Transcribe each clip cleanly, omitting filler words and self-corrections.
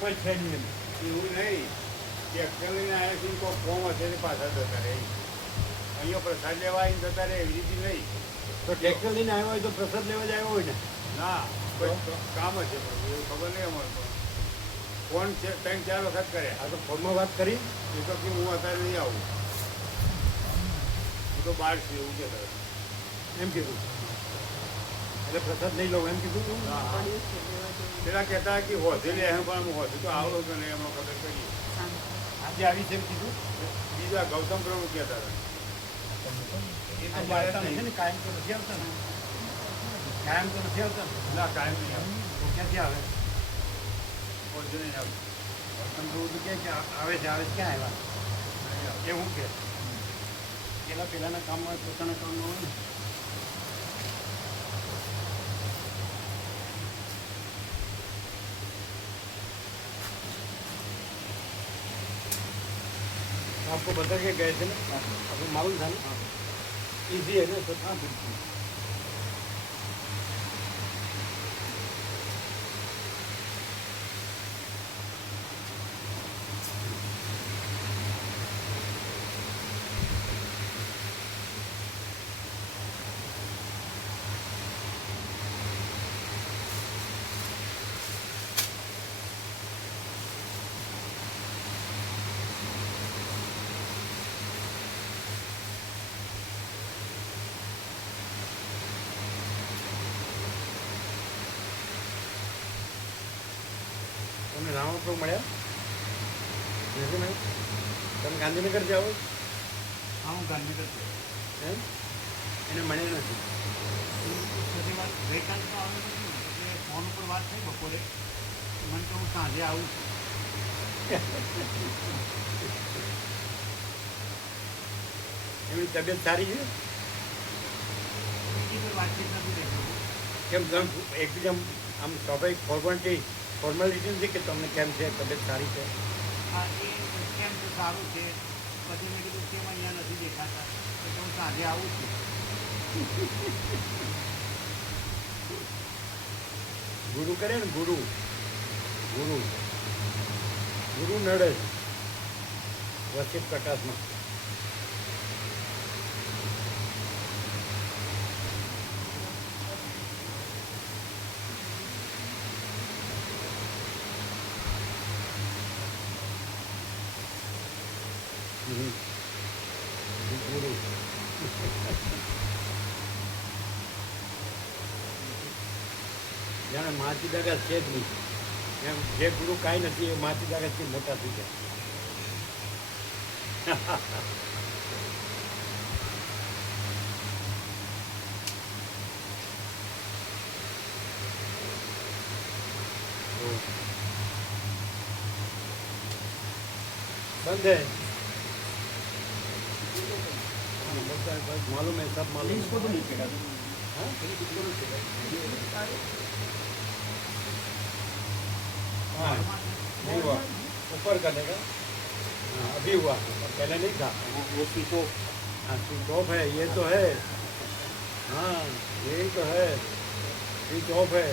કોઈ છે નહીં એવું નહીં કે લઈને આવ્યા છું તો ફોર્મ હશે ને પાછા જતા રહે અહીંયા પ્રસાદ લેવા આવીને જતા રહે એવી રીતે નહીં. તો ટ્રેક્ટર લઈને આવ્યો હોય તો પ્રસાદ લેવા જ આવ્યો હોય ને. ના કોઈ કામ હશે પણ એવું ખબર નહીં અમારે પણ ફોન છે 3-4 વખત કર્યા. આ તો ફોનમાં વાત કરી એ તો કે હું અત્યારે નહીં આવું, હું તો બહાર છું એવું કહેતા એમ કીધું. એટલે પ્રસાદ નહીં લઉં એમ કીધું તું. પેલા કહેતા કે હોધી લે એમ પણ હોધી તો આવડો તો નહીં એમાં ખબર કરીએ. આજે આવી છે એમ કીધું. બીજા ગૌતમ પ્રભુ કહેતા હતા આજે આવતા નથી ને, કાયમ તો નથી આવતા ને. કાયમ તો નથી આવતા ને. ના કાયમ નહીં આવે તો ક્યાંથી આવે? હોધી નહીં આવે. ગૌતમ પ્રભુ તો કહે કે આવે છે ક્યાં આવ્યા એવું કે પેલાના કામમાં હોય, પોતાના કામમાં હોય ને. आपको बता के गए थे ना, आपको मालूम था ना. इजी है ना तो. हाँ बिल्कुल. તમે રાવણપુર મળ્યા નથી મેં. તમે ગાંધીનગર જાઓ. હા હું ગાંધીનગર છું. એમ એને મળ્યા નથી. વાત ગઈકાલે તો આવ્યો નથી એટલે ફોન ઉપર વાત થઈ બપોરે. મને તો હું સાંજે આવું છું. એમની તબિયત સારી છે. બીજી કોઈ વાતચીત નથી રહેતી. કેમ તમે એકબીજા આમ સ્વાભાવિક ફોર્માલિટી નથી કે તમને કેમ છે, તબિયત સારી છે. હા એ કેમ તો સારું છે. પછી મેં કીધું કેમ અહીંયા નથી દેખાતા તો હું સાંજે આવું છું. ગુરુ કરે ને ગુરુ ગુરુ ગુરુ નડે વચ્ચે પ્રકાશમાં. ગુરુ જાણે માથી દાગા છે જ નહીં એમ. જે ગુરુ કાંઈ નથી એ માથી દાગાથી મોટા થઈ જાય. बंद है. बस मालूम है, सब मालूम. इसको तो नहीं चढ़ा. हाँ हाँ नहीं हुआ. ऊपर का देगा. हाँ अभी हुआ, पहले नहीं था. वो स्विच ऑफ. हाँ स्विच ऑफ है, ये तो है. हाँ यही तो है, स्विच ऑफ है.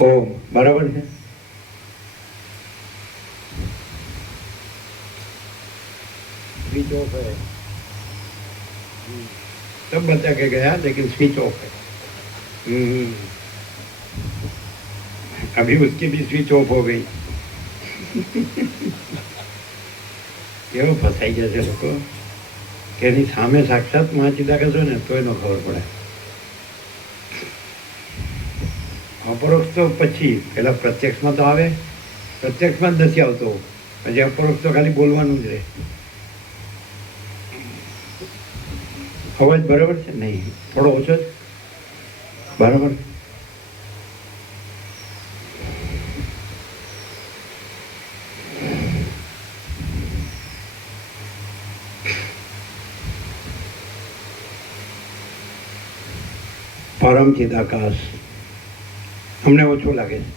ओ बराबर है. स्विच ऑफ है. सब बता के गया लेकिन स्विच ऑफ है. अभी उसकी भी स्विच ऑफ हो गई. કેવો ફસાઈ જશે લોકો કે એની સામે સાક્ષાત વાંચીદા કરશો ને તો એનો ખબર પડે. અપરોક્ષ તો પછી પેલા પ્રત્યક્ષમાં તો આવે, પ્રત્યક્ષમાં જ નથી આવતો, પછી અપરોક્ષ તો ખાલી બોલવાનું જ રહે. અવાજ બરાબર છે? નહીં, થોડો ઓછો છે. બરાબર. પરમ ચિદાકાશ અમને ઓછો લાગે છે.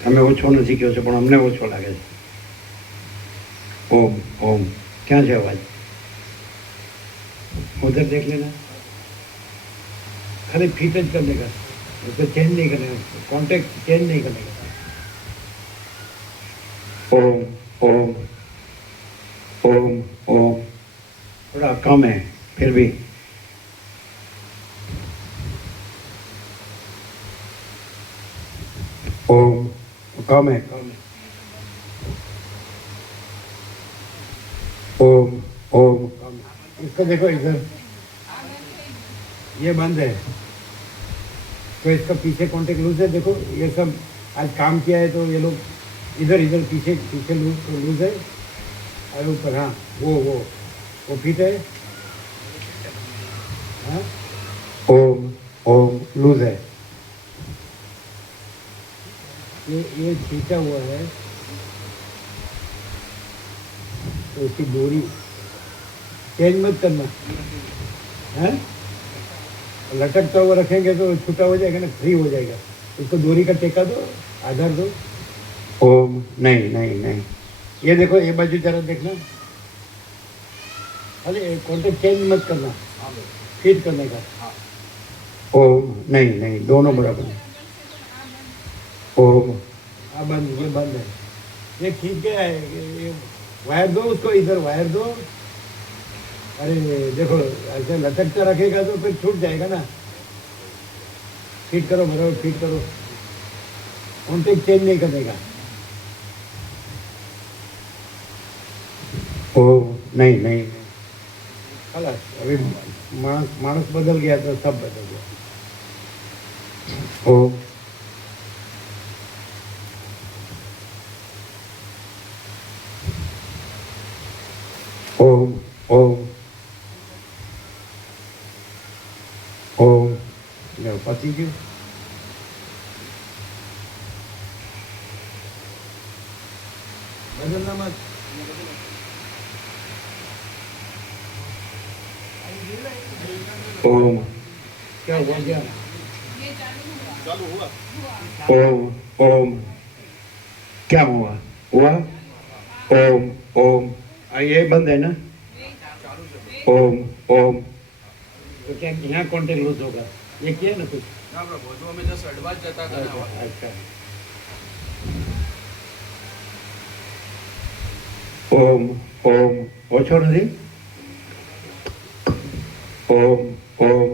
તમે ઓછો નથી કહો છો પણ અમને ઓછો લાગે છે. ઓમ ઓમ ક્યાં છે અવાજ? उधर देख लेना, खाली फीट ज कर देगा. उसको चेंज नहीं करने का, कॉन्टेक्ट चेंज नहीं करने का। ओम ओम ओम ओम, थोड़ा कम है फिर भी। ओम कम है, कम है। ओम ओम कम है। इसको देखो इधर, ये बंद है तो इसका पीछे कॉन्टेक्ट लूज है। देखो ये सब आज काम किया है तो ये लोग इधर इधर पीछे पीछे लूज है, और ऊपर हाँ वो फिट है। हाँ ओम ओम लूज है, ये खींचा हुआ है तो उसकी डोरी चेंज मत करना है। लटकता हुआ रखेंगे तो छूटा हो जाएगा ना, फ्री हो जाएगा। उसको डोरी का टेका दो, आधार दो। ओम नहीं नहीं नहीं, ये देखो ये बाजू जरा देखना। अरे कॉन्टेक्ट चेंज मत करना, फिट करने का। ओम नहीं नहीं, दोनों बराबर है। ओम हाँ बंद, ये बंद है, ये खींच गया है। ये वायर दो उसको, इधर वायर दो। अरे देखो ऐसे लटकता रखेगा तो फिर छूट जाएगा ना। फिट करो बराबर, फिट करो, कॉन्टेक्ट चेंज नहीं करने का। ओह नहीं नहीं, खलास, अभी मानस बदल गया तो सब बदल गया। ओह ओम ओम ओम, पति जी बदलना मत। ओम क्या हुआ, क्या ओम ओम क्या हुआ हुआ। ओम ओम ये बंद है ना। ओम ओम तो क्या यहाँ कॉन्टेक्ट लूज होगा, ये किया ना कुछ। अच्छा ओम ओम ઓછો નથી। ઓમ ઓમ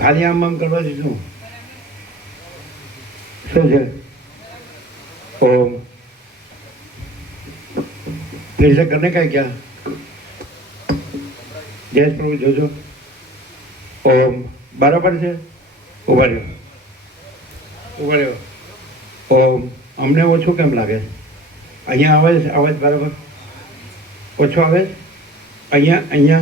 ખાલી આમ કરવાથી શું છે। ओम फिर से करने का है क्या। जय प्रभु जोजो। ओम बराबर से उभा રહ્યો। ओम अमने ओछो केम लागे, અહીંયા અવાજ બરાબર ઓછો આવે અહીંયા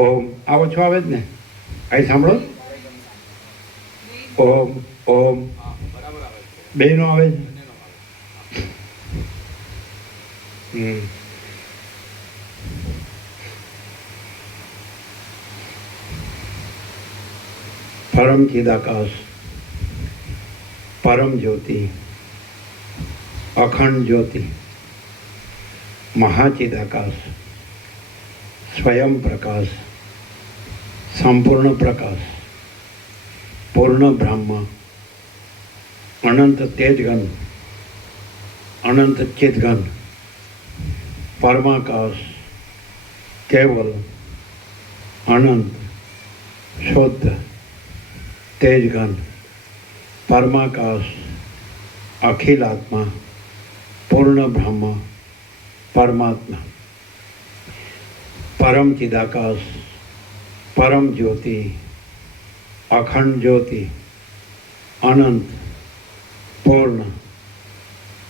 ઓમ આ ઓછો આવે જ ને, અહીં સાંભળો। ઓમ ઓમ બેનો આવે છે। परम चिदाकाश, परम ज्योति, अखंड ज्योति, महाचिदाकाश, स्वयं प्रकाश, संपूर्ण प्रकाश, पूर्ण ब्रह्म, अनंत तेजगण, अनंत चितगण, परमाकाश, केवल अनंत शुद्ध तेजगण, परमाकाश, अखिल आत्मा, पूर्ण ब्रह्म, परमात्मा, परम चिदाकाश, परम ज्योति, अखंड ज्योति, अनंत पूर्ण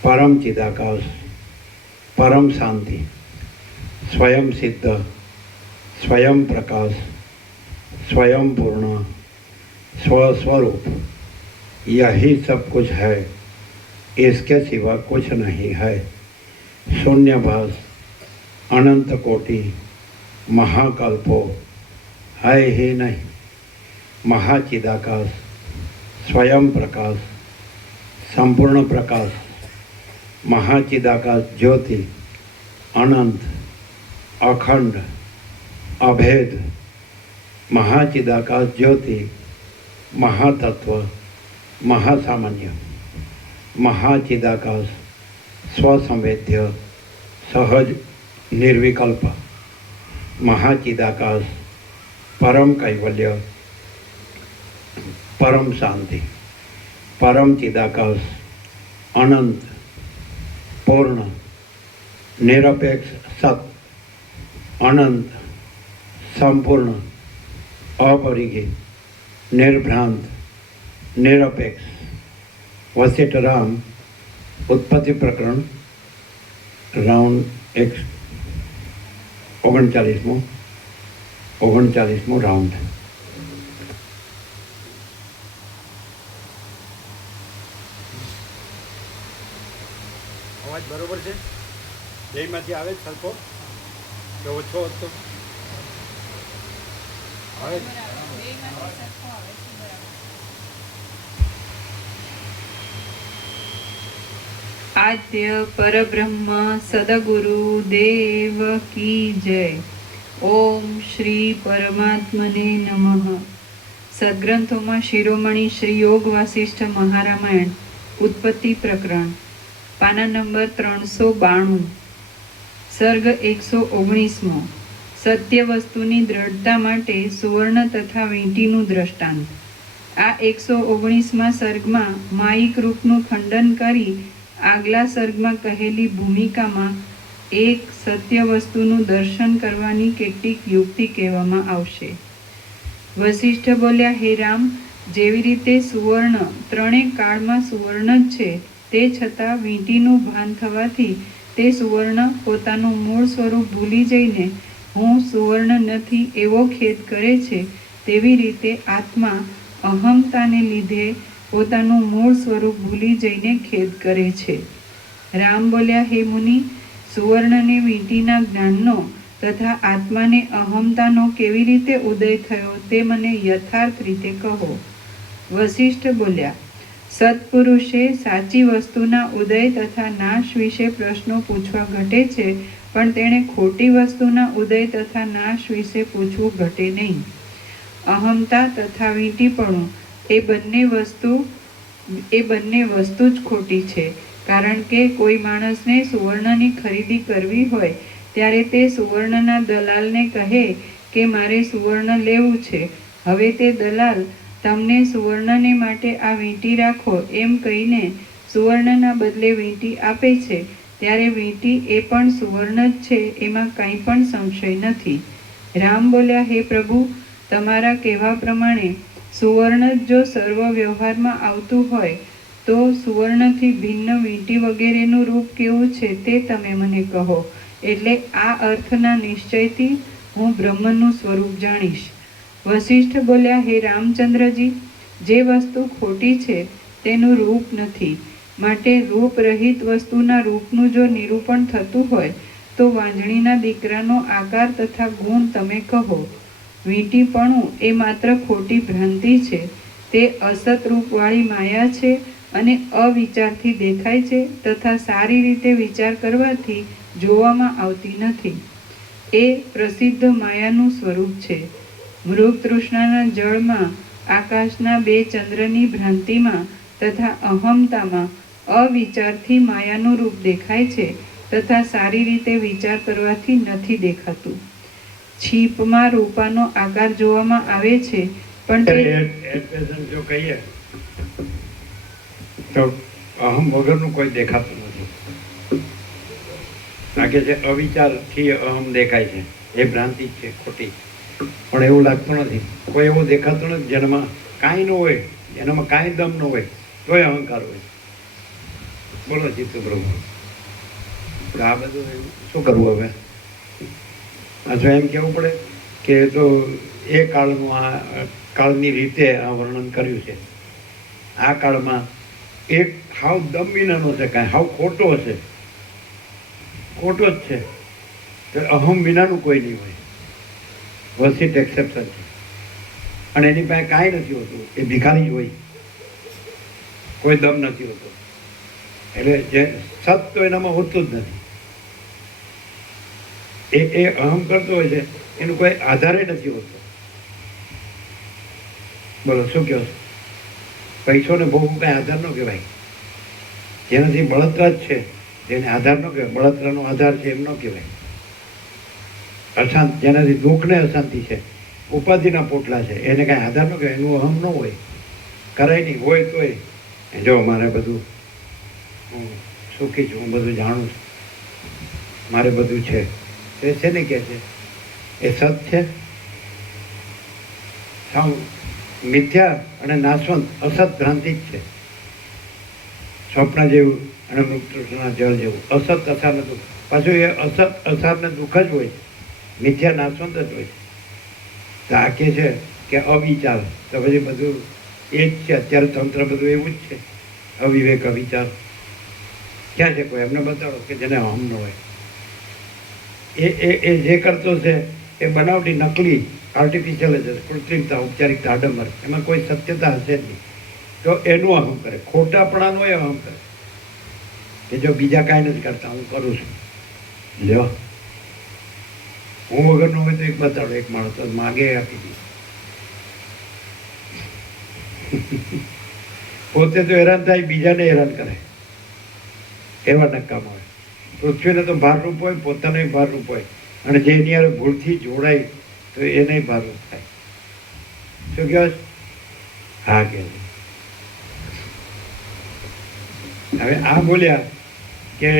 परम चिदाकाश, परम शांति, स्वयं सिद्ध, स्वयं प्रकाश, स्वयं पूर्ण, स्वस्वरूप, यही सब कुछ है, इसके सिवा कुछ नहीं है। शून्यभास, अनंत कोटि, महाकल्पो है ही नहीं। महाचिदाकाश, स्वयं प्रकाश, संपूर्ण प्रकाश, महाचिदाकाश ज्योति, अनंत, अखंड, अभेद, મહાચિદાકાશ જ્યોતિ, મહાતત્વ, મહાસામાન્ય, મહાચિદાકાશ સ્વસંવેદ્ય, સહજ નિર્વિકલ્પ, મહાચિદાકાશ પરમ કૈવલ્ય, પરમ શાંતિ, પરમ ચિદાકાશ અનંત, પૂર્ણ, નિરપેક્ષ સત, અનંત, સંપૂર્ણ, અપરિગી, નિર્ભ્રાંત, નિરપેક્ષ. વસિષ્ઠ રામ ઉત્પત્તિ પ્રકરણ રાઉન્ડ 39મો રાઉન્ડ. અવાજ બરોબર છે? બેયમાંથી આવે જ સરખો કે ઓછો હતો? આવે જ. આદ્ય પરબ્રહ્મ સદગુરુ દેવ કી જય. ઓમ શ્રી પરમાત્મને નમઃ. સદગ્રંથોમાં શિરોમણી શ્રી યોગ વાસિષ્ઠ મહારામાયણ ઉત્પત્તિ પ્રકરણ પાના નંબર 392, સર્ગ 119મો. સત્ય વસ્તુની દ્રઢતા માટે સુવર્ણ તથા વીંટીનું દ્રષ્ટાંત. આ 119મા સર્ગમાં માયિક રૂપનું ખંડન કરી આગલા સર્ગમાં કહેલી ભૂમિકામાં એક સત્ય વસ્તુનું દર્શન કરવાની કેટલીક યુક્તિ કહેવામાં આવશે. વસિષ્ઠ બોલ્યા, હે રામ, જેવી રીતે સુવર્ણ ત્રણેય કાળમાં સુવર્ણ જ છે, તે છતાં વીંટીનું ભાન થવાથી તે સુવર્ણ પોતાનું મૂળ સ્વરૂપ ભૂલી જઈને હું સુવર્ણ નથી એવો ખેદ કરે છે, તેવી રીતે આત્મા અહમતાને લીધે પોતાનું મૂળ સ્વરૂપ ભૂલી જઈને ખેદ કરે છે. રામ બોલ્યા, હે મુનિ, સુવર્ણને વીંટીના જ્ઞાનનો તથા આત્માને અહમતાનો કેવી રીતે ઉદય થયો તે મને યથાર્થ રીતે કહો. વસિષ્ઠ બોલ્યા, સત્પુરુષે સાચી વસ્તુના ઉદય તથા નાશ વિશે પ્રશ્નો પૂછવા ઘટે છે, પણ તેણે ખોટી વસ્તુના ઉદય તથા નાશ વિશે પૂછવું ઘટે નહીં. અહમતા તથા વીંટીપણું એ બંને વસ્તુ જ ખોટી છે. કારણ કે કોઈ માણસને સુવર્ણની ખરીદી કરવી હોય ત્યારે તે સુવર્ણના દલાલને કહે કે મારે સુવર્ણ લેવું છે. હવે તે દલાલ તમને સુવર્ણને માટે આ વીંટી રાખો એમ કહીને સુવર્ણના બદલે વીંટી આપે છે, ત્યારે વીંટી એ પણ સુવર્ણ જ છે, એમાં કંઈ પણ સંશય નથી. રામ બોલ્યા, હે પ્રભુ, તમારા કહેવા પ્રમાણે સુવર્ણ જો સર્વ વ્યવહારમાં આવતું હોય તો સુવર્ણથી ભિન્ન વીંટી વગેરેનું રૂપ કેવું છે તે તમે મને કહો, એટલે આ અર્થના નિશ્ચયથી હું બ્રહ્મનું સ્વરૂપ જાણીશ. વસિષ્ઠ બોલ્યા, હે રામચંદ્રજી, જે વસ્તુ ખોટી છે તેનું રૂપ નથી, માટે રૂપ રહિત વસ્તુના રૂપનું જો નિરૂપણ થતું હોય તો વાંજણીના દીકરાનો આકાર તથા ગુણ તમે કહો. વીંટીપણું એ માત્ર ખોટી ભ્રાંતિ છે, તે અસત રૂપવાળી માયા છે અને અવિચારથી દેખાય છે તથા સારી રીતે વિચાર કરવાથી જોવામાં આવતી નથી. એ પ્રસિદ્ધ માયાનું સ્વરૂપ છે. મૃગ તૃષ્ણાના જળમાં, આકાશના બે ચંદ્રની ભ્રાંતિમાં તથા અહમતામાં અવિચારથી માયાનું રૂપ દેખાય છે તથા સારી રીતે વિચાર કરવાથી નથી દેખાતું. છીપમાં રૂપાનો આકાર જોવામાં આવે છે, પણ જો કહીએ તો અહમ વગરનું કોઈ દેખાતું નથી. લાગે છે અવિચારથી અહમ દેખાય છે, એ ભ્રાંતિ છે ખોટી. પણ એવું લાગતું નથી, કોઈ એવું દેખાતું નથી જેનામાં કાંઈ ન હોય, એનામાં કાંઈ દમ ન હોય તોય અહંકાર હોય. બોલો ચિત્ત પ્રભુ, આ બધું શું કરવું હવે? અથવા એમ કહેવું પડે કે તો એ કાળનું આ કાળની રીતે આ વર્ણન કર્યું છે. આ કાળમાં એક હાવ દમ વિનાનો છે, કાંઈ હાવ ખોટો હશે, ખોટો જ છે, તો અહમ વિનાનું કોઈ નહીં હોય. વસિષ્ઠ એક્સેપ્શન છે. અને એની પાસે કાંઈ નથી હોતું, એ ભિખારી જ હોય, કોઈ દમ નથી હોતો. એટલે જે સત તો એનામાં હોતું જ નથી. એ અહમ કરતો હોય છે, એનું કોઈ આધારે નથી હોતો. બોલો શું કહો છો? પૈસો ને ભોગવું કાંઈ આધાર ન કહેવાય. જેનાથી બળતરા જ છે તેને આધાર ન કહેવાય. બળતરાનો આધાર છે એમ ન કહેવાય. અશાંત જેનાથી દુઃખ ને અશાંતિ છે, ઉપાધિના પોટલા છે, એને કાંઈ આધાર ન કહેવાય. એનું અહમ ન હોય, કરાય નહીં. હોય તોય જો મારે બધું, હું સુખી છું, હું બધું જાણું છું, મારે બધું છે. એ શેને કહે છે? એ સત છે? સાવ મિથ્યા અને નાશવંત અસત ભ્રાંતિ જ છે. સ્વપ્ન જેવું અને મૃત્યુના જળ જેવું. અસત અસારને દુઃખ. પાછું એ અસત અસારને દુઃખ જ હોય છે. મિથ્યા નાશવંત જ હોય છે. તો આ કહે છે કે અવિચાર, તો પછી બધું એ જ છે. અત્યારે તંત્ર બધું એવું જ છે. અવિવેક, અવિચાર ક્યાં છે? કોઈ એમને બતાડો કે જેને અહમ ન હોય. એ જે કરતો છે એ બનાવટી, નકલી, આર્ટિફિશિયલ જ હશે. કૃત્રિમતા, ઔપચારિકતા, આડંબર, એમાં કોઈ સત્યતા હશે જ નહીં. તો એનું અહમ કરે. ખોટાપણાનો એ અહમ કરે કે જો બીજા કાંઈ નથી કરતા, હું કરું છું. લ્યો, હું વગરનો હોય તો એક બતાડો, એક માણસ તો માગે આપી દઈએ. પોતે તો હેરાન થાય, બીજાને હેરાન કરે. એવા નકામ હોય. પૃથ્વીને તો ભારરૂપ હોય, પોતાને ભારરૂપ હોય, અને જે એની હારે ભૂલથી જોડાય તો એને ભારરૂપ થાય. શું કહો છો? હા કે હવે આ બોલ્યા કે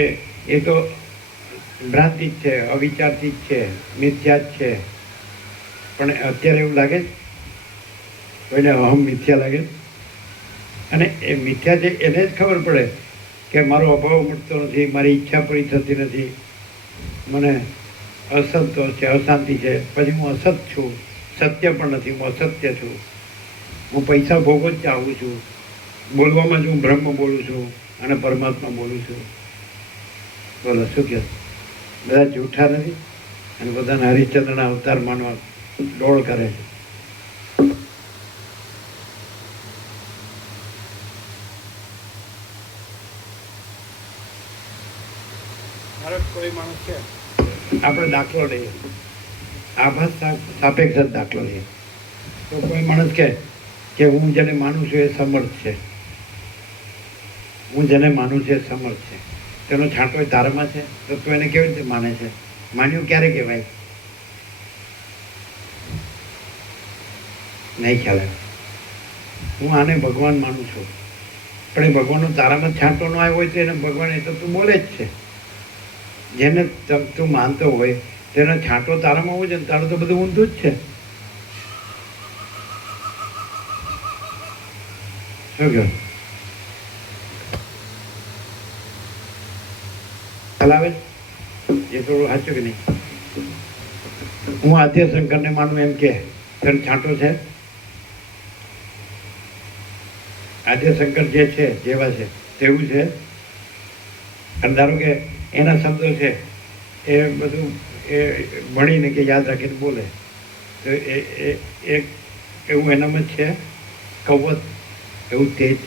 એ તો ભ્રાંતિ જ છે, અવિચારથી જ છે, મિથ્યા જ છે. પણ અત્યારે એવું લાગે છે કોઈને અહમ મિથ્યા લાગે? અને એ મિથ્યા છે એને જ ખબર પડે કે મારો અભાવ મળતો નથી, મારી ઈચ્છા પૂરી થતી નથી, મને અસંતોષ છે, અશાંતિ છે, પછી હું અસત છું, સત્ય પણ નથી, હું અસત્ય છું, હું પૈસા ભોગો જ ચાહું છું, બોલવામાં જ હું બ્રહ્મ બોલું છું અને પરમાત્મા બોલું છું. બોલો શું કહે? બધા જૂઠા નથી અને બધાને હરિશ્ચંદ્રના અવતાર માનવા ડોળ કરે છે. કોઈ માણસ છે, આપણે દાખલો લઈએ, આભાસ સાપેક્ષ જ દાખલો લઈએ. તો કોઈ માણસ કહે કે હું જેને માનું છું એ સમર્થ છે, હું જેને માનું છું એ સમર્થ છે, તેનો છાંટો એ તારામાં છે, તો તું એને કેવી રીતે માને છે? માન્યું ક્યારે કહેવાય? નહીં ખ્યાલ આવે. હું આને ભગવાન માનું છું, પણ એ ભગવાનનો તારામાં છાંટો ન આવ્યો હોય તો એને ભગવાન, એ તો તું બોલે જ છે. જેને તું માનતો હોય તેનો છાંટો તારામાં હોવો છે, તારું તો બધું ઊંધું જ છે. શું કહો? હલાવે એ થોડું સાચું કે નહીં? હું આદ્ય શંકરને માનું એમ કે તેનો છાંટો છે? આદ્ય શંકર જે છે, જેવા છે તેવું છે. અને ધારો કે એના શબ્દો છે એ બધું એ ભણીને કે યાદ રાખીને બોલે તો એ એવું એનામાં જ છે કવત, એવું તેજ.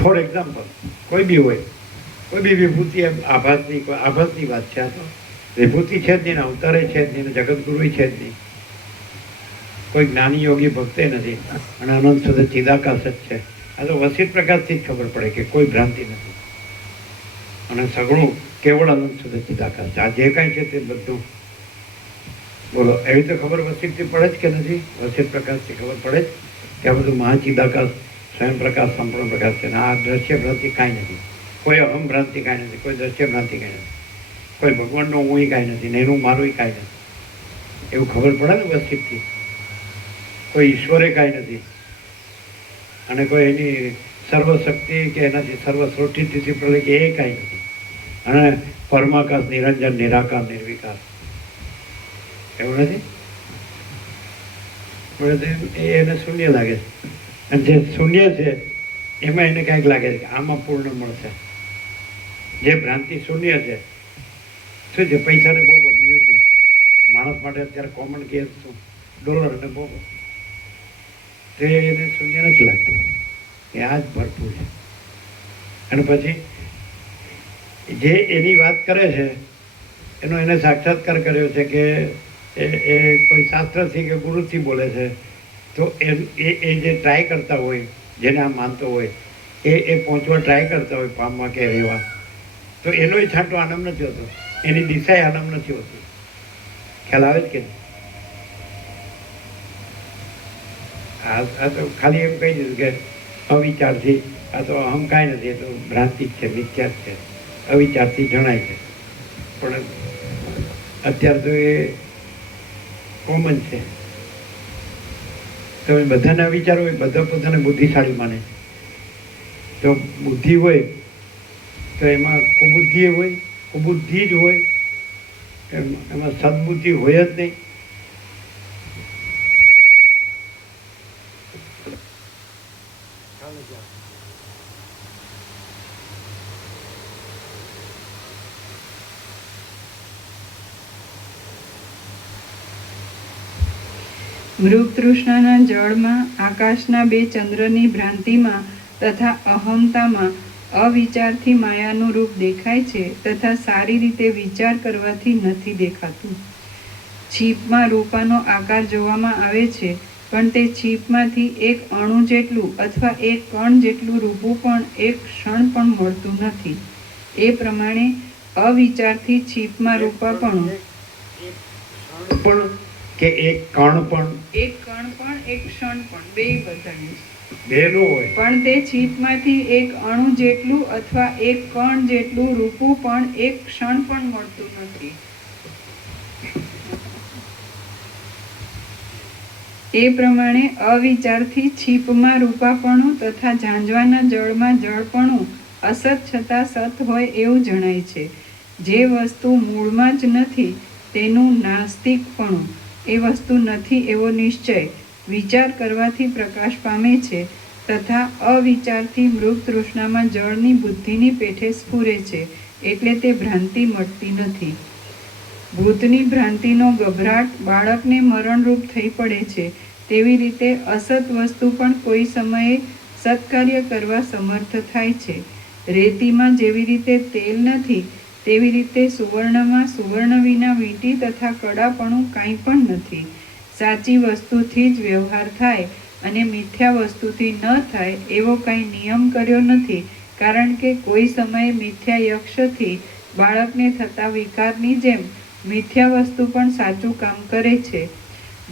ફોર એક્ઝામ્પલ, કોઈ બી હોય, કોઈ બી વિભૂતિ આભાસની વાત છે. આ તો વિભૂતિ છે જ નહીં, અવતારે છે જ નહીં, જગતગુરુ છે જ નહીં, કોઈ જ્ઞાની યોગી ભક્તે નથી, અને અનંત સુધી ચિદાકાશ જ છે. આ તો વસિત પ્રકાશથી જ ખબર પડે કે કોઈ ભ્રાંતિ નથી, અને સગળું કેવળ અનંત સુધી ચિદાકાશ. આ જે કાંઈ છે તે બધું. બોલો, એવી તો ખબર વસિતથી પડે જ કે નથી? વસિત પ્રકાશથી ખબર પડે જ કે આ બધું મહાચિદાકાશ, સ્વયં પ્રકાશ, સંપૂર્ણ પ્રકાશ છે. આ દ્રશ્ય ભ્રાંતિ કાંઈ નથી, કોઈ અહમ ભ્રાંતિ કાંઈ નથી, કોઈ દ્રશ્ય ભ્રાંતિ કાંઈ નથી, કોઈ ભગવાનનો હું કાંઈ નથી, ને એનું મારું કાંઈ નથી. એવું ખબર પડે ને વસિતથી. કોઈ ઈશ્વરે કાંઈ નથી, અને કોઈ એની સર્વશક્તિ કે એનાથી સર્વસૃષ્ટિથી પ્રલય કે એ કાંઈ નથી, અને પરમાકાશ, નિરંજન, નિરાકાર, નિર્વિકાર, એવું નથી. એને શૂન્ય લાગે છે, અને જે શૂન્ય છે એમાં એને કાંઈક લાગે છે કે આમાં પૂર્ણ મળશે. જે ભ્રાંતિ શૂન્ય છે, શું છે? પૈસાને ભોગવો, બીજું શું? માણસ માટે અત્યારે કોમન કેસ શું? ડોલરને ભોગવો. તે એને શૂન્ય નથી લાગતું, એ આ જ ભરપૂર છે. અને પછી જે એની વાત કરે છે એનો એને સાક્ષાત્કાર કર્યો છે કે એ કોઈ શાસ્ત્રથી કે ગુરુથી બોલે છે, તો એ જે ટ્રાય કરતા હોય, જેને આ માનતો હોય, એ પહોંચવા ટ્રાય કરતા હોય પામવા કે રહેવા, તો એનોય છાંટો આનંદ નથી હોતો, એની દિશાએ આનંદ નથી હોતી. ખ્યાલ આવે જ કે આ તો ખાલી એમ કહી દીધું કે અવિચારથી, આ તો અહમ કાંઈ નથી, એ તો ભ્રાંતિ જ છે, મિથ્યા જ છે, અવિચારથી જણાય છે. પણ અત્યારે તો એ કોમન છે. તમે બધાના વિચારો હોય, બધા પોતાને બુદ્ધિશાળી માને છે. તો બુદ્ધિ હોય તો એમાં કુબુદ્ધિ હોય, કુબુદ્ધિ જ હોય, એમાં સદબુદ્ધિ હોય જ નહીં. મૃગતૃષ્ણાના જળમાં, આકાશના બે ચંદ્રની ભ્રાંતિમાં તથા અહમતામાં અવિચારથી માયાનું રૂપ દેખાય છે, તથા સારી રીતે વિચાર કરવાથી નથી દેખાતું. છીપમાં રૂપાનો આકાર જોવામાં આવે છે, પણ તે છીપમાંથી એક અણુ જેટલું અથવા એક કણ જેટલું રૂપું પણ એક ક્ષણ પણ મળતું નથી. એ પ્રમાણે અવિચારથી છીપમાં રૂપાપણું પણ કે એક કણ પણ, એક કણ પણ એક ક્ષણ પણ બે બધાનું બેનું હોય, પણ તે છીપમાંથી એક અણુ જેટલું અથવા એક કણ જેટલું રૂપું પણ એક ક્ષણ પણ મળતું નથી. એ પ્રમાણે અવિચારથી છીપમાં રૂપાપણું તથા ઝાંઝવાના જળમાં જળપણું અસત છતાં સત હોય એવું જણાય છે. જે વસ્તુ મૂળમાં જ નથી તેનું નાસ્તિકપણું, એ વસ્તુ નથી એવો નિશ્ચય વિચાર કરવાથી પ્રકાશ પામે છે, તથા અવિચારથી મૃગ તૃષ્ણામાં જળની બુદ્ધિની પેઠે સ્ફુરે છે, એટલે તે ભ્રાંતિ મટતી નથી. ભૂતની ભ્રાંતિનો ગભરાટ બાળકને મરણરૂપ થઈ પડે છે, તેવી રીતે અસત વસ્તુ પણ કોઈ સમયે સત્કાર્ય કરવા સમર્થ થાય છે. રેતીમાં જેવી રીતે તેલ નથી, તેવી રીતે સુવર્ણમાં સુવર્ણ વિના વીંટી તથા કડાપણું કાંઈ પણ નથી. સાચી વસ્તુથી જ વ્યવહાર થાય અને મિથ્યા વસ્તુથી ન થાય એવો કાંઈ નિયમ કર્યો નથી, કારણ કે કોઈ સમયે મિથ્યા યક્ષથી બાળકને થતા વિકારની જેમ મિથ્યા વસ્તુ પણ સાચું કામ કરે છે.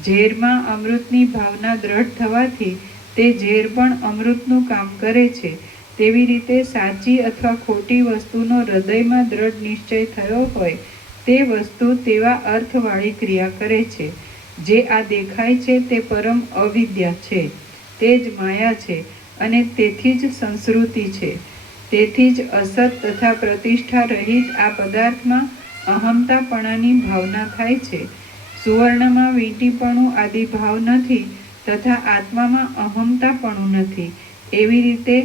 ઝેરમાં અમૃતની ભાવના દ્રઢ થવાથી તે ઝેર પણ અમૃતનું કામ કરે છે. તેવી રીતે સાચી અથવા ખોટી વસ્તુનો હૃદયમાં દ્રઢ નિશ્ચય થયો હોય તે વસ્તુ તેવા અર્થવાળી ક્રિયા કરે છે. જે આ દેખાય છે તે પરમ અવિદ્યા છે, તે જ માયા છે અને તેથી જ સંસ્કૃતિ છે. તેથી જ અસત તથા પ્રતિષ્ઠા રહિત આ પદાર્થમાં અહમતાપણાની ભાવના થાય છે. સુવર્ણમાં વીંટીપણું આદિ ભાવ નથી તથા આત્મામાં અહમતાપણું નથી. એવી રીતે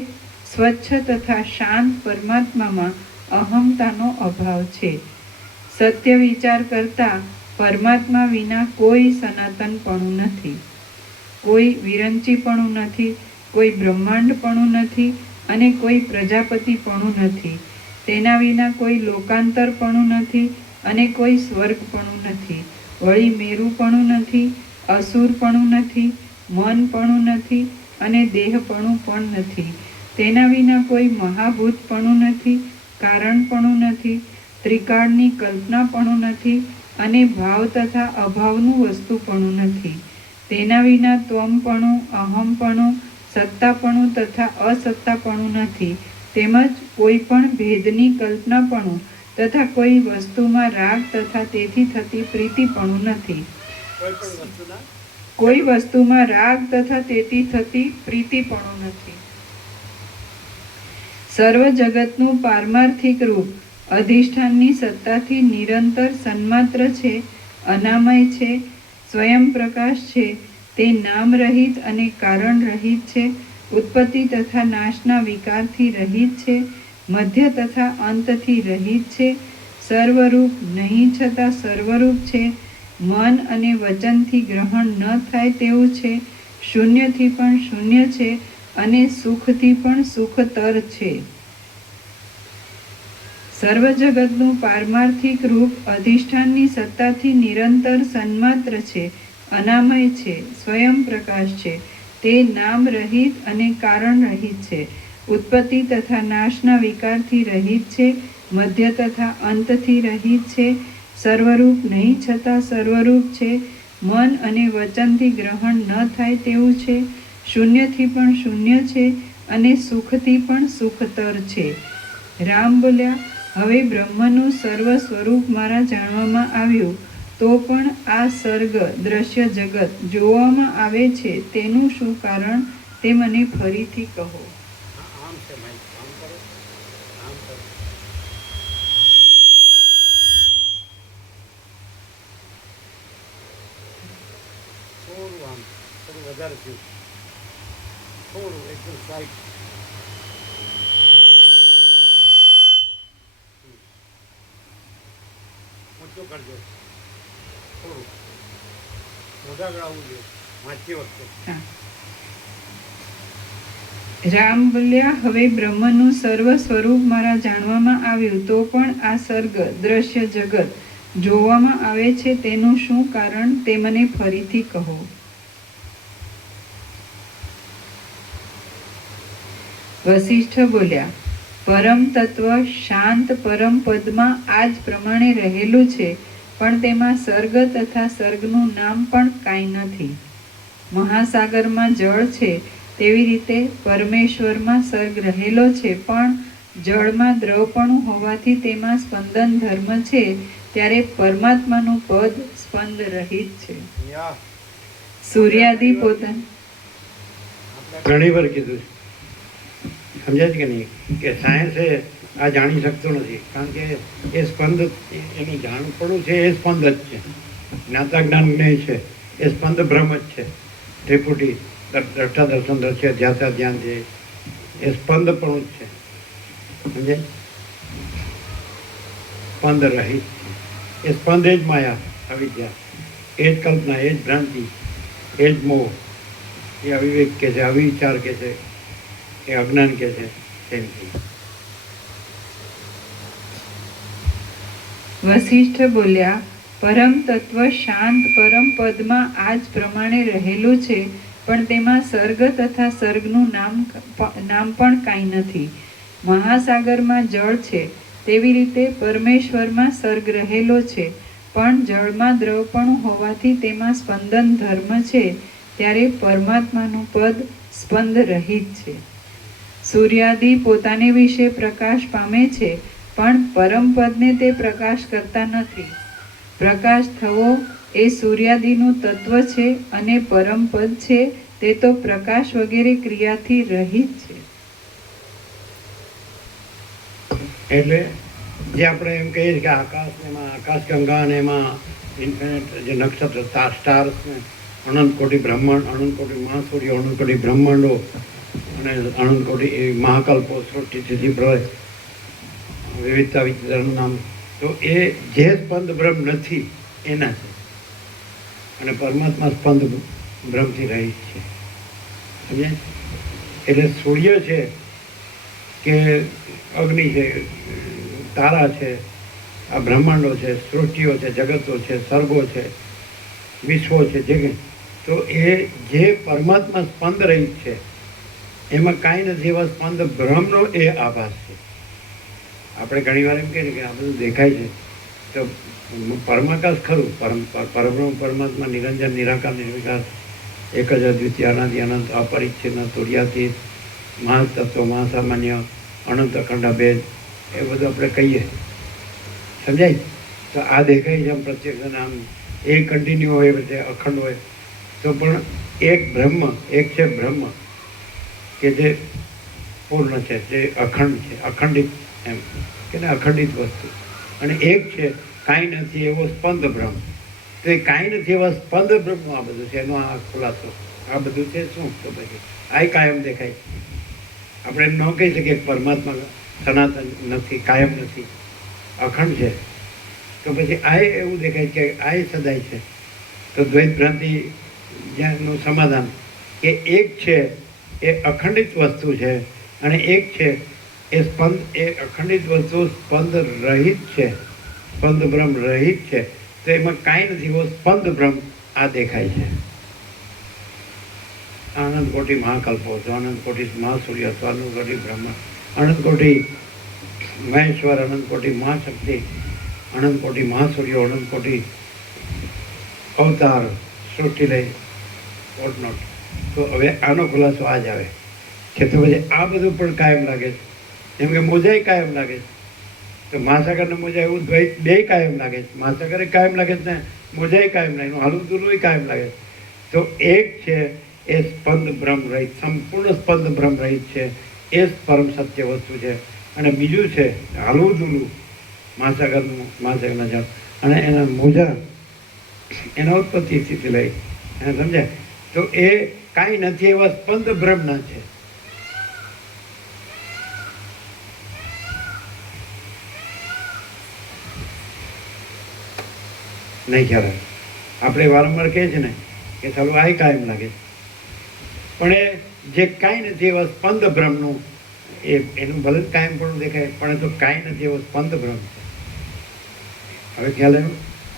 સ્વચ્છ તથા શાંત પરમાત્મામાં અહમતાનો અભાવ છે. સત્ય વિચાર કરતા પરમાત્મા વિના કોઈ સનાતનપણું નથી, કોઈ વિરંચીપણું નથી, કોઈ બ્રહ્માંડપણું નથી અને કોઈ પ્રજાપતિપણું નથી. તેના વિના કોઈ લોકાંતરપણું નથી અને કોઈ સ્વર્ગપણું નથી. વળી મેરુપણું નથી, અસુરપણું નથી, મનપણું નથી અને દેહપણું પણ નથી. તેના વિના કોઈ મહાભૂતપણું નથી, કારણપણું નથી, ત્રિકાળની કલ્પનાપણું નથી અને ભાવ તથા અભાવનું વસ્તુપણું નથી. તેના વિના ત્વમપણું, અહમપણું, સત્તાપણું તથા અસત્તાપણું નથી. તેમજ કોઈ પણ ભેદની કલ્પનાપણું તથા કોઈ વસ્તુમાં રાગ તથા તેથી થતી પ્રીતિપણું નથી. કોઈ વસ્તુમાં રાગ તથા તેથી થતી પ્રીતિપણું નથી. સર્વ જગતનું પારમાર્થિક રૂપ અધિષ્ઠાનની સત્તાથી નિરંતર સન્માત્ર છે, અનામય છે, સ્વયં પ્રકાશ છે. તે નામ રહિત અને કારણ રહિત છે, ઉત્પત્તિ તથા નાશના વિકારથી રહિત છે, મધ્ય તથા અંતથી રહિત છે, સર્વરૂપ નહીં છતાં સર્વરૂપ છે, મન અને વચનથી ગ્રહણ ન થાય તેવું છે, શૂન્યથી પણ શૂન્ય છે અને સુખથી પણ સુખતર છે. સર્વ જગતનું પારમાર્થિક રૂપ અધિષ્ઠાનની સત્તાથી નિરંતર સન્માત્ર છે, અનામય છે, સ્વયં પ્રકાશ છે. તે નામ રહિત અને કારણ રહિત છે, ઉત્પત્તિ તથા નાશના વિકારથી રહિત છે, મધ્ય તથા અંતથી રહિત છે, સર્વરૂપ નહીં છતાં સર્વરૂપ છે, મન અને વચનથી ગ્રહણ ન થાય તેવું છે, શૂન્યથી પણ શૂન્ય છે અને સુખથી પણ સુખતર છે. રામ બોલ્યા, હવે બ્રહ્મનું સર્વ સ્વરૂપ મારા જાણવામાં આવ્યું, તો પણ આ સર્ગ દ્રશ્ય જગત જોવામાં આવે છે તેનું શું કારણ તે મને ફરીથી કહો. આમ છે માઇક, આમ કરો, આમ કરો. થોડું આમ, થોડું વધારે થયું, થોડું એકદમ સાઈડ. ઊંચું કરજો, થોડું મોઢા આગળ આવવું જોઈએ વાંચતી વખતે. હા. રામ બોલ્યા, હવે બ્રહ્મનું સર્વ સ્વરૂપ મારા જાણવામાં આવ્યું, તો પણ આ સર્ગ દ્રશ્ય જગત જોવામાં આવે છે તેનું શું કારણ તે મને ફરીથી કહો. વશિષ્ઠ બોલ્યા, પરમ તત્વ શાંત પરમ પદમાં આ જ પ્રમાણે રહેલું છે, પણ તેમાં સર્ગ તથા સર્ગનું નામ પણ કાંઈ નથી. મહાસાગરમાં જળ છે તેવી રીતે પરમેશ્વરમાં સર્ગ રહેલો છે, પણ જળમાં દ્રવપણું હોવાથી તેમાં સ્પંદન ધર્મ છે, ત્યારે પરમાત્માનું પદ સ્પંદ રહિત છે. યા સૂર્યાદિ પોતાના ઘણી વાર કીધું છે, સમજાય છે કે નહીં, કે સાયન્સે આ જાણી શકતું નથી, કારણ કે એ સ્પંદ એનું જાણપણું છે, એ સ્પંદ જ છે. જ્ઞાતા જ્ઞાન જ્ઞેય છે, એ સ્પંદ બ્રહ્મ જ છે. ત્રિપુટી દ્રષ્ટા દર્શન દ્રશ્ય ધ્યાતા ધ્યાન છે, એ સ્પંદપણું જ છે. સમજાય? સ્પંદ રહિત છે. એ સ્પંદ એ જ માયા, અવિદ્યા, એ જ કલ્પના, એ જ ભ્રાંતિ, એ જ મોહ, એ અવિવેક કે છે, અવિચાર કે છે, એ અજ્ઞાન કે છે. તેમથી વશિષ્ઠ બોલ્યા, પરમ તત્વ શાંત પરમ પદમાં આ જ પ્રમાણે રહેલું છે, પણ તેમાં સર્ગ તથા સર્ગનું નામ પણ કાંઈ નથી. મહાસાગરમાં જળ છે તેવી રીતે પરમેશ્વરમાં સર્ગ રહેલો છે, પણ જળમાં દ્રવપણું હોવાથી તેમાં સ્પંદન ધર્મ છે, ત્યારે પરમાત્માનું પદ સ્પંદ રહિત છે. સૂર્યાદિ પોતાને વિશે પ્રકાશ પામે છે, પણ પરમપદને તે પ્રકાશ કરતા નથી. પ્રકાશ થવો એ સૂર્યાદિનું તત્વ છે, અને પરમપદ છે તે તો પ્રકાશ વગેરે ક્રિયાથી રહિત છે. એટલે જે આપણે એમ કહીએ છીએ કે આકાશ, એમાં આકાશગંગા અને એમાં ઇન્ફિનિટ જે નક્ષત્ર સ્ટાર્સ ને અનંત કોટી બ્રહ્માંડ, અનંત કોટી મહાસૂર્ય, અનંત કોટી બ્રહ્માંડો અને અનંત કોટી મહાકલ્પો, સૃષ્ટિ સ્થિતિ પ્રલય, વિવિધતા વિચિત્રનું નામ, તો એ જે સ્પંદ બ્રહ્મ નથી એના છે, અને પરમાત્મા સ્પંદ બ્રહ્મથી રહિત છે. સમજે? એટલે સૂર્ય છે કે અગ્નિ છે, તારા છે, આ બ્રહ્માંડો છે, સૃષ્ટિઓ છે, જગતો છે, સર્ગો છે, વિશ્વો છે, જે તો એ જે પરમાત્મા સ્પંદ રહિત છે એમાં કાંઈ નથી. એવા સ્પંદ બ્રહ્મનો એ આભાસ છે. આપણે ઘણી વાર એમ કહીએ કે આ બધું દેખાય છે, તો પરમાકાશ ખરું, પરબ્રહ્મ પરમાત્મા નિરંજન નિરાકાર નિર્વિકાર એક જ અદ્વિતીય અનાદિ અનંત અપરિચ્છિન્ન તુર્યાતીત મહાતત્વ મહાસામાન્ય અનંત અખંડ ભેદ, એ બધું આપણે કહીએ. સમજાય? તો આ દેખાય છે આમ પ્રત્યક્ષ, આમ એ કન્ટિન્યુ હોય, બધે અખંડ હોય, તો પણ એક બ્રહ્મ, એક છે બ્રહ્મ કે જે પૂર્ણ છે, જે અખંડ છે, અખંડિત એમ કે ને અખંડિત વસ્તુ, અને એક છે કાંઈ નથી એવો સ્પંદ બ્રહ્મ. તો એ કાંઈ નથી એવા સ્પંદ બ્રહ્મ આ બધું છે, એનો આ ખુલાસો આ બધું છે. શું તો પછી આ કાયમ દેખાય. આપણે એમ ન કહી શકીએ પરમાત્મા સનાતન નથી, કાયમ નથી, અખંડ છે, તો પછી આ એવું દેખાય કે આ સદાય છે. તો દ્વૈત ભ્રાંતિ જ્યાંનું સમાધાન કે એક છે એ અખંડિત વસ્તુ છે, અને એક છે એ સ્પંદ, એ અખંડિત વસ્તુ સ્પંદ રહિત છે, સ્પંદ બ્રહ્મ રહિત છે. તો એમાં કાંઈ નથી, એવો સ્પંદ બ્રહ્મ આ દેખાય છે. અનંત કોટી મહાકલ્પો, અનંત કોટી મહાસૂર્ય, અનંત કોટી બ્રહ્મા, અનંત કોટી મહેશ્વર, અનંત કોટી મહાશક્તિ, અનંત કોટી મહાસૂર્યો, અનંત કોટી અવતાર, સૃષ્ટિ લઈ વોટ નોટ. તો હવે આનો ખુલાસો આ જ આવે કે તો પછી આ બધું પણ કાયમ લાગે છે. જેમ કે મોજાઈ કાયમ લાગે છે, તો મહાસાગર ને મોજા એવું બે કાયમ લાગે છે. મહાસાગર કાયમ લાગે છે ને મોજાઈ કાયમ લાગે, એનું હાલું દૂરનું કાયમ લાગે છે. તો એક છે એ સ્પંદ બ્રહ્મ રહિત, સંપૂર્ણ સ્પંદ બ્રહ્મ રહિત છે, એ જ પરમ સત્ય વસ્તુ છે. અને બીજું છે હાલવું દૂરનું મહાસાગરના જળ, અને એના મોજા એના ઉત્પત્તિ સ્થિતિ લઈ એને સમજાય. તો એ કાંઈ નથી એવા સ્પંદ બ્રહ્મના છે. નહીં ખ્યાલ આવે. આપણે વારંવાર કહે છે ને કે ચાલો આ કાયમ લાગે, પણ એ જે કાંઈ નથી એવા સ્પંદ બ્રહ્મનું, એનું ભલે જ કાયમ પણ દેખાય, પણ એ તો કાંઈ નથી એવો સ્પંદ બ્રહ્મ છે. હવે ખ્યાલ આવ્યો?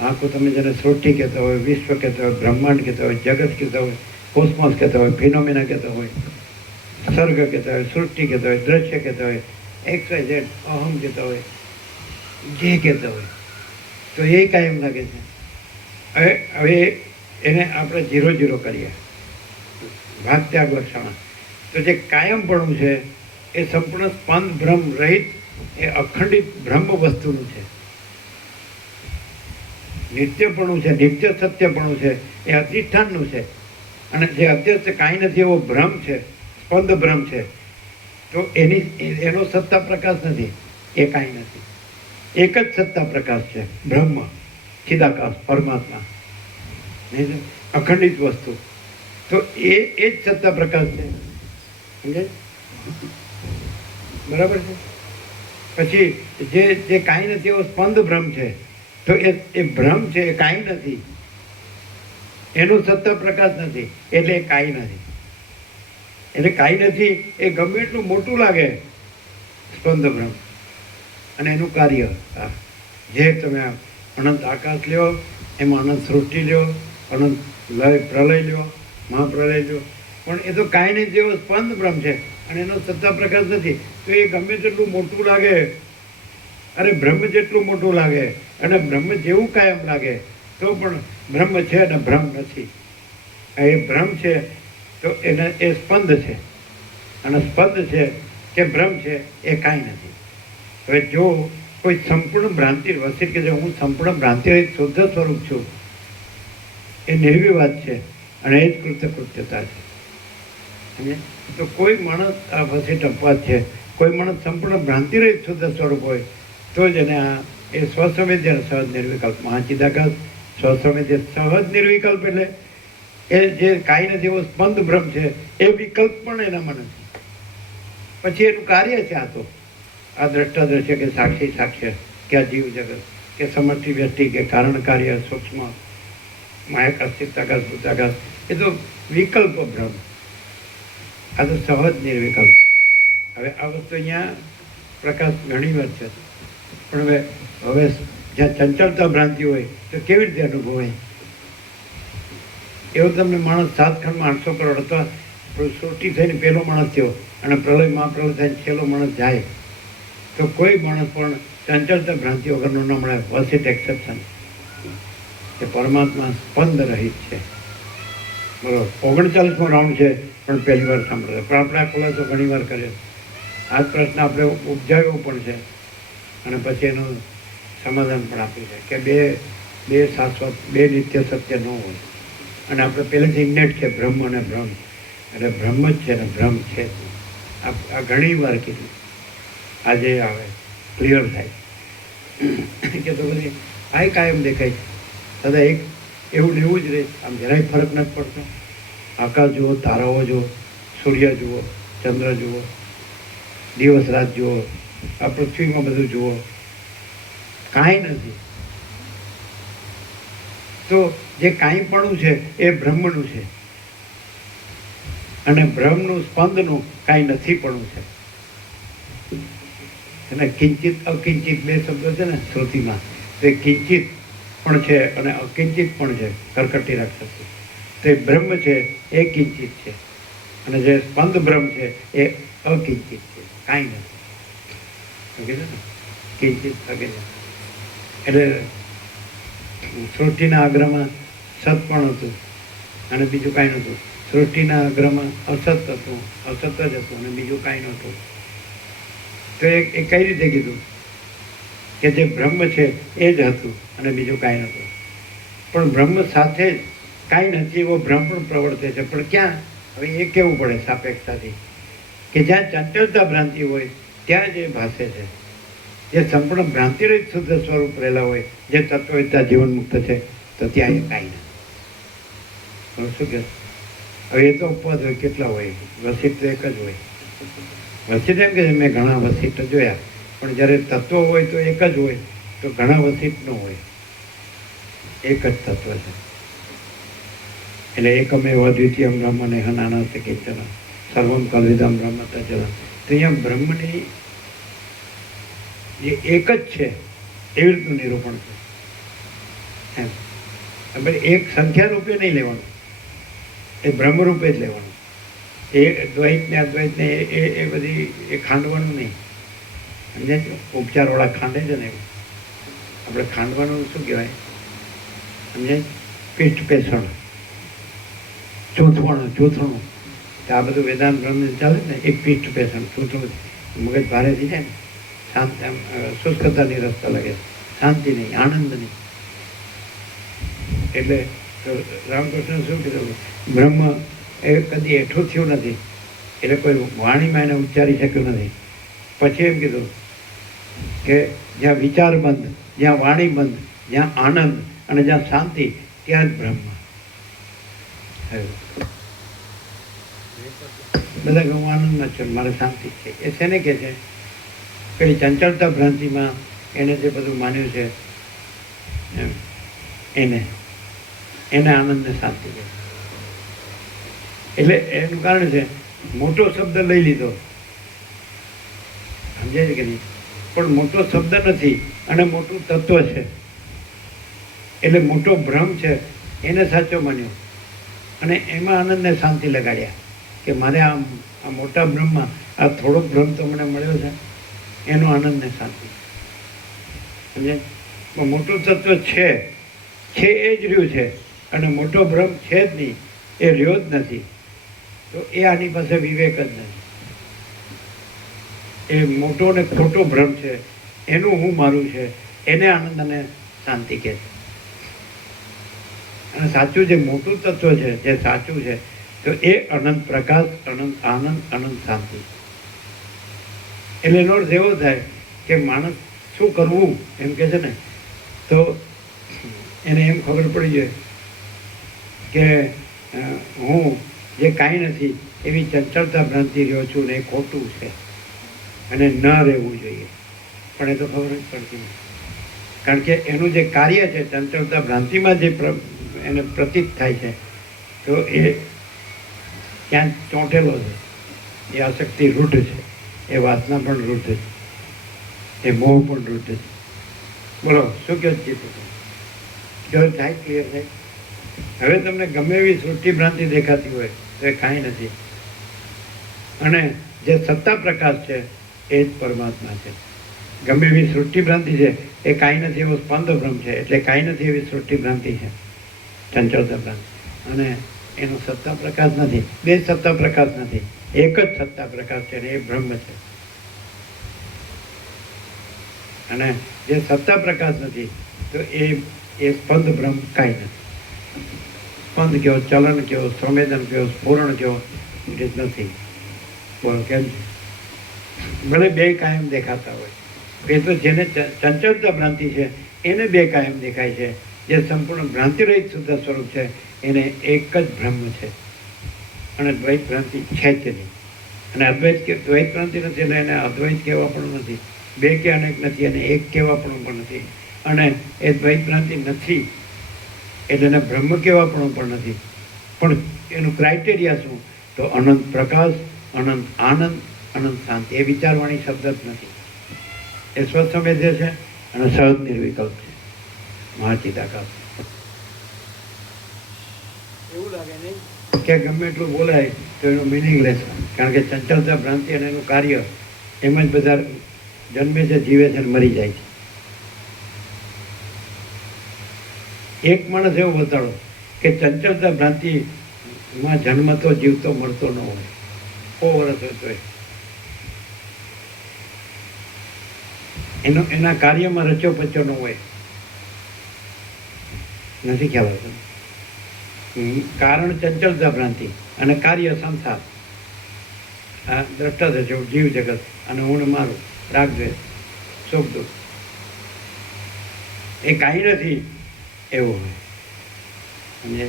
આખું તમે જેને સૃષ્ટિ કહેતા હોય, વિશ્વ કહેતા હોય, બ્રહ્માંડ કહેતા હોય, જગત કહેતા હોય, કોસ્મોસ કહેતા હોય, ફિનોમિના કહેતા હોય, સર્ગ કહેતા હોય, સૃષ્ટિ કહેતા હોય, દ્રશ્ય કહેતા હોય, XYZ અહમ કહેતા હોય, જે કહેતા હોય, તો એ કાયમ લાગે છે. હવે એને આપણે 0-0 કરીએ, ભાગ ત્યાગ લક્ષણ. તો જે કાયમપણું છે એ સંપૂર્ણ સ્પંદ બ્રહ્મ રહિત, એ અખંડિત બ્રહ્મ વસ્તુનું છે. નિત્યપણું છે, નિત્ય સત્યપણું છે, એ અધિષ્ઠાનનું છે. અને જે અધ્યસ્થ કાંઈ નથી એવો ભ્રમ છે, સ્પંદ બ્રહ્મ છે, તો એનો સત્તા પ્રકાશ નથી, એ કાંઈ નથી. એક જ સત્તા પ્રકાશ છે, બ્રહ્મ, ચિદાકાશ, પરમાત્મા, અખંડિત વસ્તુ. તો એ જ સત્તા પ્રકાશ છે. સમજાય? બરાબર છે. પછી જે કાંઈ નથી એવો સ્પંદ બ્રહ્મ છે, તો એ ભ્રમ છે, એ કાંઈ નથી, એનો સત્તા પ્રકાશ નથી, એટલે એ કાંઈ નથી. એટલે કાંઈ નથી એ ગમે એટલું મોટું લાગે સ્પંદ બ્રહ્મ, અને એનું કાર્ય જે તમે અનંત આકાશ લ્યો, એમાં અનંત સૃષ્ટિ લ્યો, અનંત લય પ્રલય લ્યો, મહાપ્રલય લ્યો, પણ એ તો કાંઈ નહીં જેવો સ્પંદ બ્રહ્મ છે, અને એનો સત્તા પ્રકાશ નથી. તો એ ગમે તેટલું મોટું લાગે, અરે બ્રહ્મ જેટલું મોટું લાગે અને બ્રહ્મ જેવું કાયમ લાગે, તો પણ બ્રહ્મ છે અને ભ્રમ નથી. એ ભ્રમ છે તો એને એ સ્પંદ છે, અને સ્પંદ છે કે ભ્રમ છે એ કાંઈ નથી. હવે જો કોઈ સંપૂર્ણ ભ્રાંતિ વસિત કે હું સંપૂર્ણ ભ્રાંતિ શુદ્ધ સ્વરૂપ છું, એ નિર્વિવાદ છે, અને એ જ કૃત્યતા છે. તો કોઈ માણસ આ વસિત અપવાદ છે, કોઈ માણસ સંપૂર્ણ ભ્રાંતિ રહિત શુદ્ધ સ્વરૂપ હોય તો જ એને આ એ સ્વસંવેદ્ય સહજ નિર્વિકલ્પ મહાચિદાકાશ સ્વસંવેદ્ય સહજ નિર્વિકલ્પ, એટલે એ જે કાંઈ નથી એવો સ્પંદ બ્રહ્મ છે, એ વિકલ્પ પણ એનામાં નથી. પછી એનું કાર્ય છે આ તો આ દ્રષ્ટા દ્રશ્ય કે સાક્ષી સાક્ષ્ય કે આ જીવ જગત કે સમષ્ટિ વ્યષ્ટિ કે કારણ કાર્ય સૂક્ષ્મ માયકાશ ચિત્તાકાશ ભૂતાકાશ, એ તો વિકલ્પ બ્રહ્મ. આ તો સહજ નિર્વિકલ્પ. હવે આ વસ્તુ અહીંયા પ્રકાશ ઘણી વાર છે, પણ હવે જ્યાં ચંચળતા ભ્રાંતિ હોય તો કેવી રીતે અનુભવાય? એવો તમને માણસ 7 ખંડમાં 800 કરોડ અથવા સૃષ્ટિ થઈને પહેલો માણસ થયો અને પ્રલય મહાપ્રલય થઈને છેલ્લો માણસ જાય, તો કોઈ માણસ પણ ચંચળતા ભ્રાંતિ વગરનો ન મળે, વસિત એક્સેપ્શન. એ પરમાત્મા સ્પંદ રહિત છે. બરોબર, 39મો રાઉન્ડ છે, પણ પહેલી વાર સાંભળે, પણ આપણે આ ખુલાસો ઘણી વાર કર્યો. આ પ્રશ્ન આપણે ઉપજાવ્યો પણ છે, અને પછી એનું સમાધાન પણ આપ્યું છે કે બે શાશ્વત, બે નિત્ય સત્ય ન હોય. અને આપણે પહેલેથી ઇન્નેટ છે બ્રહ્મ અને ભ્રમ, એટલે બ્રહ્મ જ છે ને ભ્રમ છે. આ ઘણી વાર કીધું, આજે આવે ક્લિયર થાય કે તો બધી આ કાયમ દેખાય છે. દાદા એક એવું ને એવું જ રહે, આમ જરાય ફરક નથી પડતો. આકાશ જુઓ, તારાઓ જુઓ, સૂર્ય જુઓ, ચંદ્ર જુઓ, દિવસ રાત જુઓ, આ પૃથ્વીમાં બધું જુઓ, કાંઈ નથી. તો જે કાંઈપણું છે એ બ્રહ્મનું છે, અને બ્રહ્મનું સ્પંદનું કાંઈ નથીપણું છે. અને કિંચિત અકિંચિત બે શબ્દો છે ને શ્રુતિમાં, તો એ કિંચિત પણ છે અને અકિંચિત પણ છે, કરકટી રાક્ષસી. તો એ બ્રહ્મ છે એ કિંચિત છે અને જે સ્પંદ બ્રહ્મ છે એ અકિંચિત છે, કાંઈ નથી. કીધું ને કિંચિત અકિંચિત. એટલે સૃષ્ટિના અગ્રમાં સત પણ હતું અને બીજું કાંઈ નહોતું. સૃષ્ટિના અગ્રમાં અસત હતું, અસત જ હતું અને બીજું કાંઈ નહોતું. તો એ કઈ રીતે કીધું કે જે બ્રહ્મ છે એ જ હતું અને બીજું કાંઈ નહોતું. પણ બ્રહ્મ સાથે કાંઈ નથી એવો ભ્રમ પણ પ્રવર્તે છે. પણ ક્યાં? હવે એ કેવું પડે સાપેક્ષતાથી કે જ્યાં ચંચળતા ભ્રાંતિ હોય ત્યાં જ એ ભાષે છે. જે સંપૂર્ણ ભ્રાંતિરહિત શુદ્ધ સ્વરૂપ રહેલા હોય, જે તત્વતા જીવન મુક્ત છે, તો ત્યાં એ કાંઈ નથી. શું કે હવે એ તો ઉપવાદ હોય, કેટલા હોય? વસિત તો એક જ હોય. વસિત એમ કે મેં ઘણા વસિત જોયા, પણ જ્યારે તત્વ હોય તો એક જ હોય, તો ઘણા વસિત ન હોય, એક જ તત્વ છે. એટલે એકમેવ અદ્વિતીયમ બ્રહ્મ નેહ નાનાસ્તિ કિંચન સર્વમ કલ્વિદમ બ્રહ્મ તજ્જન. તો અહીંયા બ્રહ્મની જે એક જ છે એવી રીતનું નિરૂપણ છે એમ. હવે એક સંખ્યા રૂપે નહીં લેવાનું, એ બ્રહ્મ રૂપે જ લેવાનું. એ દ્વૈતને અદ્વૈતને એ બધી એ ખાંડવાનું નહીં. સમજે છે? ઉપચારવાળા ખાંડે છે ને એવું. આપણે ખાંડવાનું શું કહેવાય? સમજે? પીઠ પેસણ, ચૂંથણું. આ બધું વેદાંત બ્રહ્મ ચાલે ને, એક પીઠ પેસણ, ચૂંથણું. મગજ ભારે થઈ જાય ને, શાંત એમ શુષ્કતાની રસ્તા લાગે, શાંતિ નહીં, આનંદ નહીં. એટલે રામકૃષ્ણ શું કીધું? બ્રહ્મ એ કદી એઠું થયું નથી, એટલે કોઈ વાણીમાં એને ઉચ્ચારી શક્યું નથી. પછી એમ કીધું કે જ્યાં વિચાર બંધ, જ્યાં વાણી બંધ, જ્યાં આનંદ અને જ્યાં શાંતિ, ત્યાં જ બ્રહ્મ. બધા કે હું આનંદમાં છું, મારે શાંતિ છે. એ શેને કહે છે? પેલી ચંચળતા ભ્રાંતિમાં એને જે બધું માન્યું છે એને આનંદ ને શાંતિ કહે. એટલે એનું કારણ છે મોટો શબ્દ લઈ લીધો, સમજાય છે કે નહીં? પણ મોટો શબ્દ નથી અને મોટું તત્વ છે, એટલે મોટો ભ્રમ છે એને સાચો માન્યો અને એમાં આનંદ ને શાંતિ લગાડ્યા કે મારે આ મોટા બ્રહ્મમાં આ થોડોક ભ્રમ તો મને મળ્યો છે, એનો આનંદ ને શાંતિ. સમજાય? મોટું તત્વ છે એ જ રહ્યું છે અને મોટો ભ્રમ છે જ નહીં, એ રહ્યો જ નથી. તો એ આની પાસે વિવેક જ નથી. એ મોટો ને ખોટો ભ્રમ છે, એનું હું મારું છે, એને આનંદ અને શાંતિ કહે છે. અને સાચું જે મોટું તત્વ છે, જે સાચું છે, તો એ અનંત પ્રકાશ, અનંત આનંદ, અનંત શાંતિ. એટલે એનો અર્થ એવો થાય કે માણસ શું કરવું એમ કે છે ને, તો એને એમ ખબર પડી જાય કે હું જે કાંઈ નથી એવી ચંચળતા ભ્રાંતિ રહ્યો છું ને એ ખોટું છે અને ન રહેવું જોઈએ. પણ એ તો ખબર જ પડતી નથી, કારણ કે એનું જે કાર્ય છે ચંચળતા ભ્રાંતિમાં જે એને પ્રતીત થાય છે, તો એ ક્યાંક ચોંટેલો છે. એ આસક્તિ રૂઢ છે, એ વાસના પણ રૂઢ છે, એ મોહ પણ રૂઢ છે. બોલો શું કહો છો? ક્લિયર થાય? ક્લિયર થાય? હવે તમને ગમે એવી સૃષ્ટિ ભ્રાંતિ દેખાતી હોય તો એ કાંઈ નથી, અને જે સત્તા પ્રકાશ છે એ જ પરમાત્મા છે. ગમે એવી સૃષ્ટિ ભ્રાંતિ છે એ કાંઈ નથી એવો સ્પંદ બ્રહ્મ છે, એટલે કાંઈ નથી એવી સૃષ્ટિ ભ્રાંતિ છે, ચંચળતા ભ્રાંતિ. અને એનો સત્તા પ્રકાશ નથી, બે સત્તા પ્રકાશ નથી, એક જ સત્તા પ્રકાશ છે ને એ બ્રહ્મ છે. અને જે સત્તા પ્રકાશ નથી તો એ સ્પંદ બ્રહ્મ કાંઈ નથી. સ્પંદ કયો, ચલન કયો, સંવેદન કયો, સ્ફુરણ કયો, એ નથી. બોલો કેમ છે? ભલે બે કાયમ દેખાતા હોય, એ તો જેને ચંચળતા ભ્રાંતિ છે એને બે કાયમ દેખાય છે. જે સંપૂર્ણ ભ્રાંતિરહિત શુદ્ધ સ્વરૂપ છે એને એક જ બ્રહ્મ છે અને દ્વૈત ભ્રાંતિ છે જ નહીં. અને અદ્વૈત કે દ્વૈત ભ્રાંતિ નથી એટલે એને અદ્વૈત કહેવા પણ નથી, બે કે અનેક નથી અને એક કહેવા પણ નથી. અને એ દ્વૈત ભ્રાંતિ નથી એટલે એને બ્રહ્મ કહેવા પણ નથી. પણ એનું ક્રાઇટેરિયા શું? તો અનંત પ્રકાશ, અનંત આનંદ, અનંત શાંતિ. એ વિચારવાણી શબ્દ જ નથી. એ સ્વસંવેદ્ય છે અને સહજ નિર્વિકલ્પ છે, મહાચિદાકાશ. એવું લાગે નહીં કે ગમે એટલું બોલાય તો એનું મિનિંગલેસ, કારણ કે ચંચળતા ભ્રાંતિ અને એનું કાર્ય એમ જ બધા જન્મે છે, જીવે છે અને મરી જાય છે. એક માણસ એવો બતાડો કે ચંચળતા ભ્રાંતિમાં જન્મતો જીવતો મળતો ન હોય, 100 વર્ષ હતો એના કાર્યમાં રચો પચો ન હોય. નથી ખ્યાલ આવતો. કારણ ચંચળતા ભ્રાંતિ અને કાર્ય સંસાર, આ દ્રષ્ટા થશે જીવ જગત અને હું ને મારું, રાગ દ્વેષ, સુખ દુઃખ, એ કાંઈ નથી એવું હોય. અને